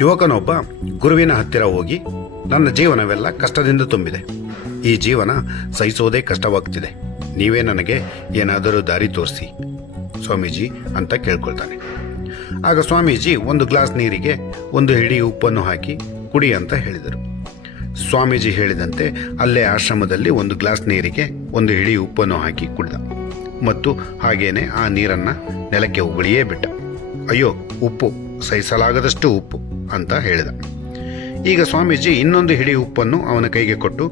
ಯುವಕನೊಬ್ಬ ಗುರುವಿನ ಹತ್ತಿರ ಹೋಗಿ, ನನ್ನ ಜೀವನವೆಲ್ಲ ಕಷ್ಟದಿಂದ ತುಂಬಿದೆ, ಈ ಜೀವನ ಸಹಿಸೋದೇ ಕಷ್ಟವಾಗ್ತಿದೆ, ನೀವೇ ನನಗೆ ಏನಾದರೂ ದಾರಿ ತೋರಿಸಿ ಸ್ವಾಮೀಜಿ ಅಂತ ಕೇಳ್ಕೊಳ್ತಾನೆ. ಆಗ ಸ್ವಾಮೀಜಿ ಒಂದು ಗ್ಲಾಸ್ ನೀರಿಗೆ ಒಂದು ಹಿಡಿ ಉಪ್ಪನ್ನು ಹಾಕಿ ಕುಡಿ ಅಂತ ಹೇಳಿದರು. ಸ್ವಾಮೀಜಿ ಹೇಳಿದಂತೆ ಅಲ್ಲೇ ಆಶ್ರಮದಲ್ಲಿ ಒಂದು ಗ್ಲಾಸ್ ನೀರಿಗೆ ಒಂದು ಹಿಡಿ ಉಪ್ಪನ್ನು ಹಾಕಿ ಕುಡಿದ ಮತ್ತು ಹಾಗೇನೆ ಆ ನೀರನ್ನು ನೆಲಕ್ಕೆ ಉಗುಳಿಯೇ ಬಿಟ್ಟ. ಅಯ್ಯೋ, ಉಪ್ಪು, ಸಹಿಸಲಾಗದಷ್ಟು ಉಪ್ಪು ಅಂತ ಹೇಳಿದ. ಈಗ ಸ್ವಾಮೀಜಿ ಇನ್ನೊಂದು ಹಿಡಿ ಉಪ್ಪನ್ನು ಅವನ ಕೈಗೆ ಕೊಟ್ಟು,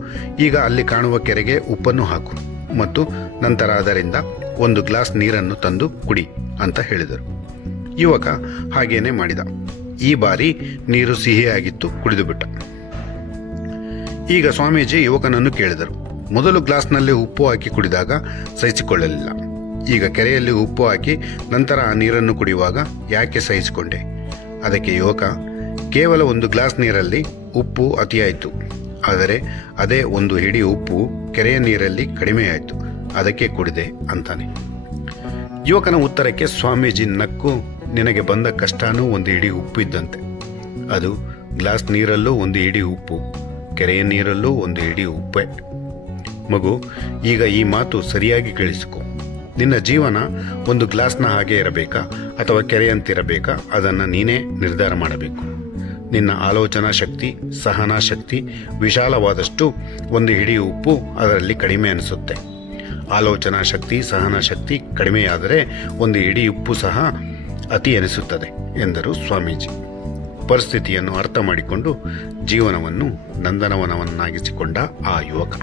ಈಗ ಅಲ್ಲಿ ಕಾಣುವ ಕೆರೆಗೆ ಉಪ್ಪನ್ನು ಹಾಕು ಮತ್ತು ನಂತರ ಅದರಿಂದ ಒಂದು ಗ್ಲಾಸ್ ನೀರನ್ನು ತಂದು ಕುಡಿ ಅಂತ ಹೇಳಿದರು. ಯುವಕ ಹಾಗೇನೆ ಮಾಡಿದ. ಈ ಬಾರಿ ನೀರು ಸಿಹಿಯಾಗಿತ್ತು, ಕುಡಿದು ಬಿಟ್ಟ. ಈಗ ಸ್ವಾಮೀಜಿ ಯುವಕನನ್ನು ಕೇಳಿದರು, ಮೊದಲು ಗ್ಲಾಸ್ನಲ್ಲಿ ಉಪ್ಪು ಹಾಕಿ ಕುಡಿದಾಗ ಸಹಿಸಿಕೊಳ್ಳಲಿಲ್ಲ, ಈಗ ಕೆರೆಯಲ್ಲಿ ಉಪ್ಪು ಹಾಕಿ ನಂತರ ಆ ನೀರನ್ನು ಕುಡಿಯುವಾಗ ಯಾಕೆ ಸಹಿಸಿಕೊಂಡೆ? ಅದಕ್ಕೆ ಯುವಕ, ಕೇವಲ ಒಂದು ಗ್ಲಾಸ್ ನೀರಲ್ಲಿ ಉಪ್ಪು ಅತಿಯಾಯಿತು, ಆದರೆ ಅದೇ ಒಂದು ಹಿಡಿ ಉಪ್ಪು ಕೆರೆಯ ನೀರಲ್ಲಿ ಕಡಿಮೆಯಾಯಿತು, ಅದಕ್ಕೆ ಕುಡಿದೆ ಅಂತಾನೆ. ಯುವಕನ ಉತ್ತರಕ್ಕೆ ಸ್ವಾಮೀಜಿ ನಕ್ಕು, ನಿನಗೆ ಬಂದ ಕಷ್ಟನೂ ಒಂದು ಹಿಡಿ ಉಪ್ಪು ಇದ್ದಂತೆ, ಅದು ಗ್ಲಾಸ್ ನೀರಲ್ಲೂ ಒಂದು ಹಿಡಿ ಉಪ್ಪು, ಕೆರೆಯ ನೀರಲ್ಲೂ ಒಂದು ಹಿಡಿ ಉಪ್ಪೆ. ಮಗು, ಈಗ ಈ ಮಾತು ಸರಿಯಾಗಿ ಕೇಳಿಸಿಕೊ. ನಿನ್ನ ಜೀವನ ಒಂದು ಗ್ಲಾಸ್ನ ಹಾಗೆ ಇರಬೇಕಾ ಅಥವಾ ಕೆರೆಯಂತಿರಬೇಕಾ, ಅದನ್ನು ನೀನೇ ನಿರ್ಧಾರ ಮಾಡಬೇಕು. ನಿನ್ನ ಆಲೋಚನಾ ಶಕ್ತಿ, ಸಹನಾ ಶಕ್ತಿ ವಿಶಾಲವಾದಷ್ಟು ಒಂದು ಹಿಡಿ ಉಪ್ಪು ಅದರಲ್ಲಿ ಕಡಿಮೆ ಅನಿಸುತ್ತೆ. ಆಲೋಚನಾ ಶಕ್ತಿ, ಸಹನಾ ಶಕ್ತಿ ಕಡಿಮೆಯಾದರೆ ಒಂದು ಹಿಡಿ ಉಪ್ಪು ಸಹ ಅತಿ ಅನಿಸುತ್ತದೆ ಎಂದರು ಸ್ವಾಮೀಜಿ. ಪರಿಸ್ಥಿತಿಯನ್ನು ಅರ್ಥ ಮಾಡಿಕೊಂಡು ಜೀವನವನ್ನು ನಂದನವನವನ್ನಾಗಿಸಿಕೊಂಡ ಆ ಯುವಕ.